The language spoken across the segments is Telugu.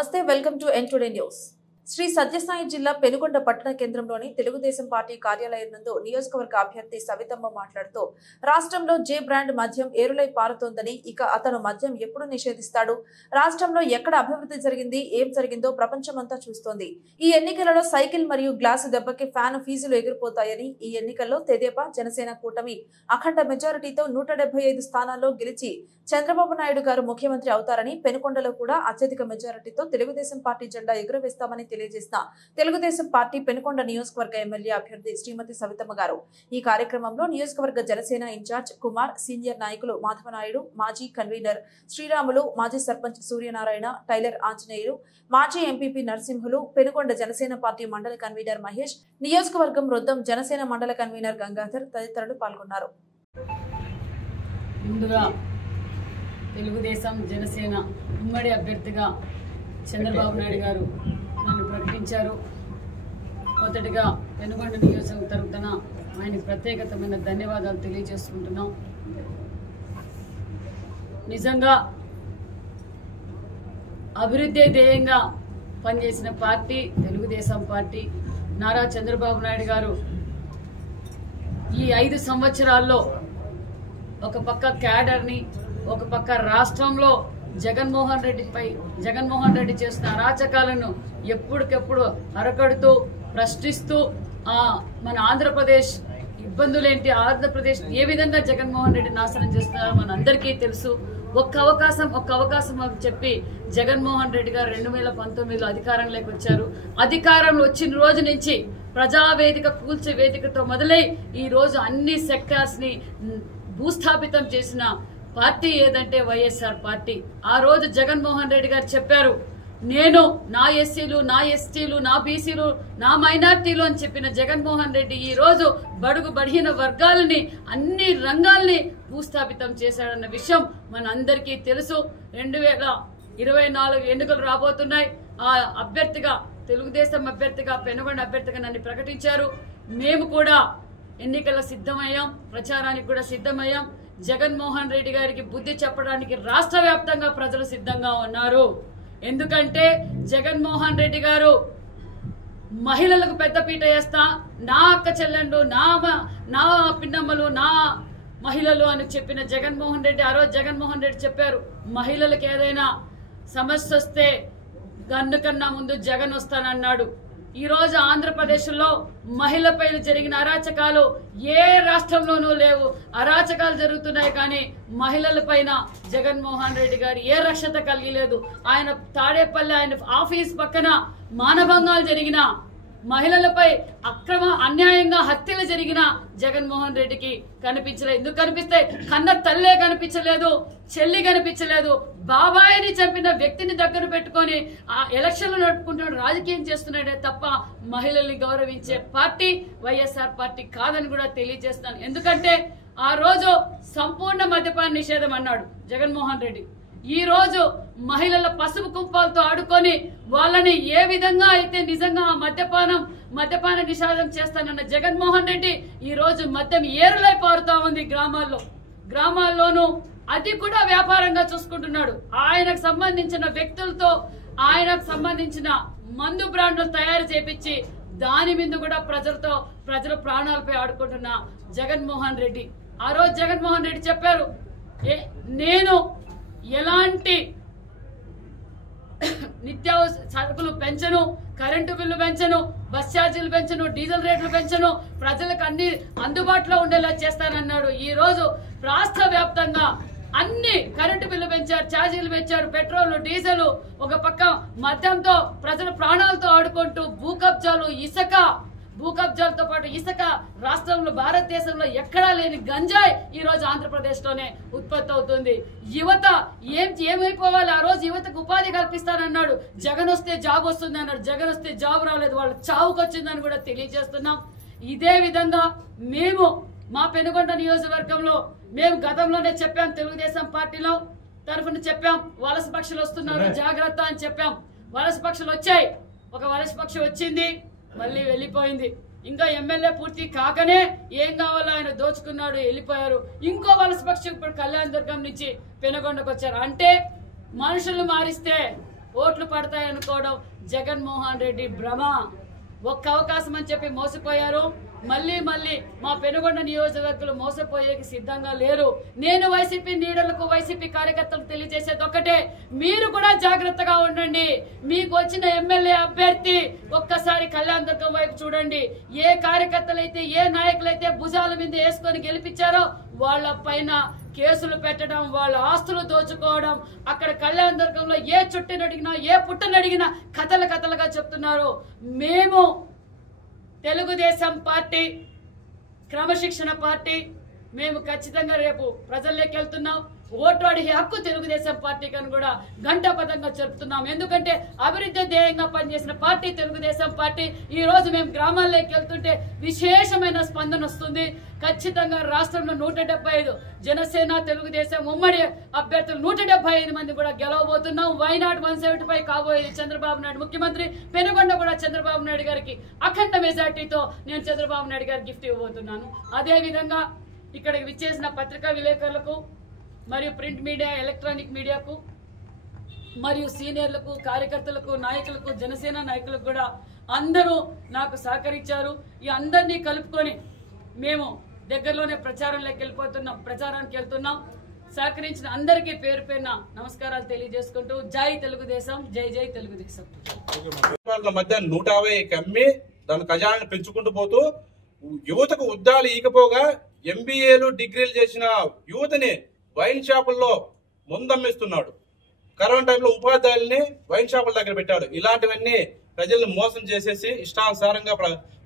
నమస్తే welcome to N today news. Sri Sathya Sai జిల్లా పెనుగొండ పట్టణ కేంద్రంలోని తెలుగుదేశం పార్టీ కార్యాలయం నందు నియోజకవర్గ అభ్యర్థి సవితమ్మ మాట్లాడుతూ రాష్ట్రంలో జే బ్రాండ్ మద్యం ఏరులై పారుతోందని, ఇక అతను మద్యం ఎప్పుడు నిషేధిస్తాడు? రాష్ట్రంలో ఎక్కడ అభివృద్ధి జరిగింది, ఏం జరిగిందో ప్రపంచమంతా చూస్తోంది। ఈ ఎన్నికలలో సైకిల్ మరియు గ్లాసు దెబ్బకి ఫ్యాన్ ఫీజులు ఎగిరిపోతాయని, ఈ ఎన్నికల్లో తెదేపా జనసేన కూటమి అఖండ మెజారిటీతో 175 స్థానాల్లో గెలిచి చంద్రబాబు నాయుడు గారు ముఖ్యమంత్రి అవుతారని, పెనుకొండలో కూడా అత్యధిక మెజారిటీతో తెలుగుదేశం పార్టీ జెండా ఎగురవేస్తామని తెలియజేసిన తెలుగుదేశం పార్టీ పెనుకొండ నియోజకవర్గ ఎమ్మెల్యే అభ్యర్థి శ్రీమతి సవితమ్మ గారు ఈ కార్యక్రమంలో నియోజకవర్గ జనసేన ఇన్ఛార్జ్ కుమార్, సీనియర్ నాయకులు మాధవనాయుడు, మాజీ కన్వీనర్ శ్రీరాములు, మాజీ సర్పంచ్ సూర్యనారాయణ, టైలర్ ఆంజనేయులు, మాజీ ఎంపీపీ నరసింహులు, పెనుకొండ జనసేన పార్టీ మండల కన్వీనర్ మహేష్, నియోజకవర్గం వృద్ధం జనసేన మండల కన్వీనర్ గంగాధర్ తదితరులు పాల్గొన్నారు। తెలుగుదేశం జనసేన ఉమ్మడి అభ్యర్థిగా చంద్రబాబు నాయుడు గారు నన్ను ప్రకటించారు। మొదటిగా పెనుగొండ నియోజకవర్గం తరపున ఆయనకు ప్రత్యేకమైన ధన్యవాదాలు తెలియజేసుకుంటున్నాం। నిజంగా అభివృద్ధి ధ్యేయంగా పనిచేసిన పార్టీ తెలుగుదేశం పార్టీ। నారా చంద్రబాబు నాయుడు గారు ఈ 5 సంవత్సరాల్లో ఒక పక్క క్యాడర్ని, ఒక పక్క రాష్ట్రంలో జగన్మోహన్ రెడ్డి చేస్తున్న అరాచకాలను ఎప్పటికెప్పుడు అరకడుతూ ప్రశ్నిస్తూ మన ఆంధ్రప్రదేశ్ ఇబ్బందులేంటి, ఆంధ్రప్రదేశ్ ఏ విధంగా జగన్మోహన్ రెడ్డి నాశనం చేస్తున్నారో మన అందరికీ తెలుసు। ఒక్క అవకాశం చెప్పి జగన్మోహన్ రెడ్డి గారు 2019లో అధికారంలోకి వచ్చారు। అధికారంలో వచ్చిన రోజు నుంచి ప్రజావేదిక కూల్చే వేదికతో మొదలై ఈ రోజు అన్ని సెక్టార్స్ ని భూస్థాపితం చేసిన పార్టీ ఏదంటే వైఎస్ఆర్ పార్టీ। ఆ రోజు జగన్మోహన్ రెడ్డి గారు చెప్పారు, నేను నా ఎస్సీలు, నా ఎస్టీలు, నా బీసీలు, నా మైనార్టీలు అని చెప్పిన జగన్మోహన్ రెడ్డి ఈ రోజు బడుగు బడిన వర్గాలని, అన్ని రంగాల్ని భూస్థాపితం చేశాడన్న విషయం మన అందరికీ తెలుసు। 2024 ఎన్నికలు రాబోతున్నాయి। ఆ అభ్యర్థిగా, తెలుగుదేశం అభ్యర్థిగా, పెనుగొండ అభ్యర్థిగా నన్ను ప్రకటించారు। మేము కూడా ఎన్నికల సిద్ధమయ్యాం, ప్రచారానికి కూడా సిద్ధమయ్యాం। జగన్మోహన్ రెడ్డి గారికి బుద్ధి చెప్పడానికి రాష్ట్ర వ్యాప్తంగా ప్రజలు సిద్ధంగా ఉన్నారు। ఎందుకంటే జగన్మోహన్ రెడ్డి గారు మహిళలకు పెద్దపీట వేస్తా, నా అక్క చెల్లెండు, నా పిన్నమ్మలు, నా మహిళలు అని చెప్పిన జగన్మోహన్ రెడ్డి ఆ రోజు జగన్మోహన్ రెడ్డి చెప్పారు, మహిళలకు ఏదైనా సమస్య వస్తే గన్ను కన్నా ముందు జగన్ వస్తానన్నాడు। ఈ రోజు ఆంధ్రప్రదేశ్ లో మహిళపై జరిగిన అరాచకాలు ఏ రాష్ట్రంలోనూ లేవు। అరాచకాలు జరుగుతున్నాయి కానీ మహిళల పైన జగన్మోహన్ రెడ్డి గారు ఏ రక్షత కలిగలేదు। ఆయన తాడేపల్లి ఆయన ఆఫీస్ పక్కన మానభంగాలు జరిగిన, మహిళలపై అన్యాయంగా హత్యలు జరిగిన జగన్మోహన్ రెడ్డికి కనిపించలేదు। ఎందుకు కనిపిస్తాయి? కన్న తల్లే కనిపించలేదు, చెల్లి కనిపించలేదు, బాబాయిని చంపిన వ్యక్తిని దగ్గర పెట్టుకొని ఆ ఎలక్షన్లు నడుపుకుంటున్నాడు, రాజకీయం చేస్తున్నాడే తప్ప మహిళల్ని గౌరవించే పార్టీ వైఎస్ఆర్ పార్టీ కాదని కూడా తెలియజేస్తాను। ఎందుకంటే ఆ రోజు సంపూర్ణ మద్యపాన నిషేధం అన్నాడు జగన్మోహన్ రెడ్డి। ఈ రోజు మహిళల పసుపు కుంపాలతో ఆడుకొని వాళ్ళని ఏ విధంగా అయితే నిజంగా మద్యపాన నిషేధం చేస్తానన్న జగన్మోహన్ రెడ్డి ఈ రోజు మద్యం ఏరులై పారుతా ఉంది గ్రామాల్లోనూ। అది కూడా వ్యాపారంగా చూసుకుంటున్నాడు। ఆయనకు సంబంధించిన వ్యక్తులతో, ఆయనకు సంబంధించిన మందు బ్రాండ్లు తయారు చేపించి దాని మీద కూడా ప్రజల ప్రాణాలపై ఆడుకుంటున్న జగన్మోహన్ రెడ్డి। ఆ రోజు జగన్మోహన్ రెడ్డి చెప్పారు, నేను ఎలాంటి నిత్యావసర సరుకులు పెంచను, కరెంటు బిల్లు పెంచను, బస్ ఛార్జీలు పెంచను, డీజిల్ రేట్లు పెంచను, ప్రజలకు అన్ని అందుబాటులో ఉండేలా చేస్తానన్నాడు। ఈ రోజు రాష్ట్ర వ్యాప్తంగా అన్ని కరెంటు బిల్లు పెంచారు, ఛార్జీలు పెంచారు, పెట్రోల్, డీజిల్, ఒక పక్క మద్యంతో ప్రజల ప్రాణాలతో ఆడుకుంటూ భూకబ్జాలతో పాటు ఇసుక రాష్ట్రంలో, భారతదేశంలో ఎక్కడా లేని గంజాయి ఈ రోజు ఆంధ్రప్రదేశ్ లోనే ఉత్పత్తి అవుతుంది। యువత ఏమైపోవాలి? ఆ రోజు యువతకు ఉపాధి కల్పిస్తానన్నాడు, జగన్ వస్తే జాబ్ వస్తుంది అన్నాడు, జగన్ వస్తే జాబ్ రాలేదు, వాళ్ళ చావుకు వచ్చిందని కూడా తెలియజేస్తున్నాం। ఇదే విధంగా మేము మా పెనుగొండ నియోజకవర్గంలో మేము గతంలోనే చెప్పాం, తెలుగుదేశం పార్టీలో తరఫున చెప్పాం, వలస పక్షులు వస్తున్నారు జాగ్రత్త అని చెప్పాం। వలస పక్షులు వచ్చాయి, ఒక వలస పక్షి వచ్చింది, మళ్ళీ వెళ్ళిపోయింది। ఇంకా ఎమ్మెల్యే పూర్తి కాకనే ఏం కావాలో ఆయన దోచుకున్నాడు, వెళ్ళిపోయారు। ఇంకో వలస పక్షి ఇప్పుడు కళ్యాణ దుర్గం నుంచి పెనుగొండకు వచ్చారు। అంటే మనుషులు మారిస్తే ఓట్లు పడతాయనుకోవడం జగన్మోహన్ రెడ్డి భ్రమ. ఒక్క అవకాశం అని చెప్పి మోసపోయారు. మళ్ళీ మా పెనుగొండ నియోజకవర్గంలో మోసపోయేకి సిద్ధంగా లేరు. నేను వైసీపీ లీడర్లకు, వైసీపీ కార్యకర్తలకు తెలియజేసేది ఒక్కటే, మీరు కూడా జాగ్రత్తగా ఉండండి. మీకు వచ్చిన ఎమ్మెల్యే అభ్యర్థి ఒక్కసారి కళ్యాణ దుర్గం వైపు చూడండి. ఏ కార్యకర్తలైతే, ఏ నాయకులైతే భుజాల మీద వేసుకొని గెలిపించారో వాళ్ళ పైన కేసులు పెట్టడం, వాళ్ళ ఆస్తులు దోచుకోవడం, అక్కడ కళ్యాణ దుర్గంలో ఏ చుట్టను అడిగినా, ఏ పుట్టను అడిగినా కథలుగా చెప్తున్నారు. మేము తెలుగుదేశం పార్టీ క్రమశిక్షణ పార్టీ, మేము ఖచ్చితంగా రేపు ప్రజల్లోకి వెళ్తున్నాం. ఓటు అడిగే హక్కు తెలుగుదేశం పార్టీకి అని కూడా ఘంటాపథంగా చెప్తున్నాం. ఎందుకంటే అభివృద్ధి ధ్యేయంగా పనిచేసిన పార్టీ తెలుగుదేశం పార్టీ. ఈ రోజు మేము గ్రామాల్లోకి వెళ్తుంటే విశేషమైన స్పందన వస్తుంది. ఖచ్చితంగా రాష్ట్రంలో 175 జనసేన తెలుగుదేశం ఉమ్మడి అభ్యర్థులు 175 మంది కూడా గెలవబోతున్నాం. వైనాడు 175 కాబోయేది చంద్రబాబు నాయుడు ముఖ్యమంత్రి. పెనుగొండ కూడా చంద్రబాబు నాయుడు గారికి అఖండ మెజార్టీతో నేను చంద్రబాబు నాయుడు గారికి గిఫ్ట్ ఇవ్వబోతున్నాను. అదేవిధంగా ఇక్కడికి విచ్చేసిన పత్రికా విలేకరులకు మరియు ప్రింట్ మీడియా, ఎలక్ట్రానిక్ మీడియాకు మరియు సీనియర్లకు, కార్యకర్తలకు, నాయకులకు, జనసేన నాయకులకు కూడా అందరూ నాకు సహకరించారు. ఈ అందరినీ కలుపుకొని మేము దగ్గరలోనే ప్రచారానికి వెళ్తున్నాం. సహకరించిన అందరికీ పేరు పేరున నమస్కారాలు తెలియజేసుకుంటూ జై తెలుగుదేశం, జై జై తెలుగుదేశం. మధ్య 150 అమ్మి దాని ఖజానాన్ని పెంచుకుంటూ పోతూ యువతకు ఉద్దాలు ఈకపోగా ఎంబీఏలు, డిగ్రీలు చేసిన యువతని వైన్ షాపుల్లో ముందమ్మిస్తున్నాడు. కరోనా టైంలో ఉపాధ్యాయుల్ని వైన్ షాపుల దగ్గర పెట్టాడు. ఇలాంటివన్నీ ప్రజల్ని మోసం చేసేసి ఇష్టానుసారంగా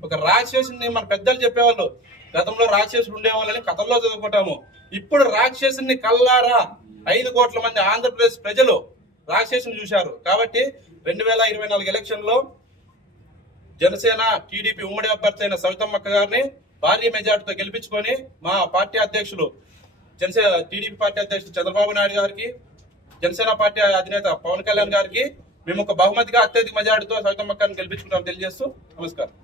ఒక రాక్షసుని మన పెద్దలు చెప్పేవాళ్ళు, గతంలో రాక్షసులు ఉండేవాళ్ళని కథల్లో చదువుకుంటాము. ఇప్పుడు రాక్షసుని కల్లారా 5 కోట్ల మంది ఆంధ్రప్రదేశ్ ప్రజలు రాక్షసుని చూశారు. కాబట్టి 2024 ఎలక్షన్ లో జనసేన, టీడీపీ ఉమ్మడి అభ్యర్థి అయిన సవితమ్మక్క గారిని భారీ మెజార్టీతో గెలిపించుకొని మా పార్టీ అధ్యక్షులు టీడీపీ పార్టీ అధ్యక్షుడు చంద్రబాబు నాయుడు గారికి, జనసేన పార్టీ అధినేత పవన్ కళ్యాణ్ గారికి మేము ఒక బహుమతిగా అత్యధిక మెజార్టీతో సవితమ్మక్కని గెలిపించుకుంటాం తెలియజేస్తూ నమస్కారం.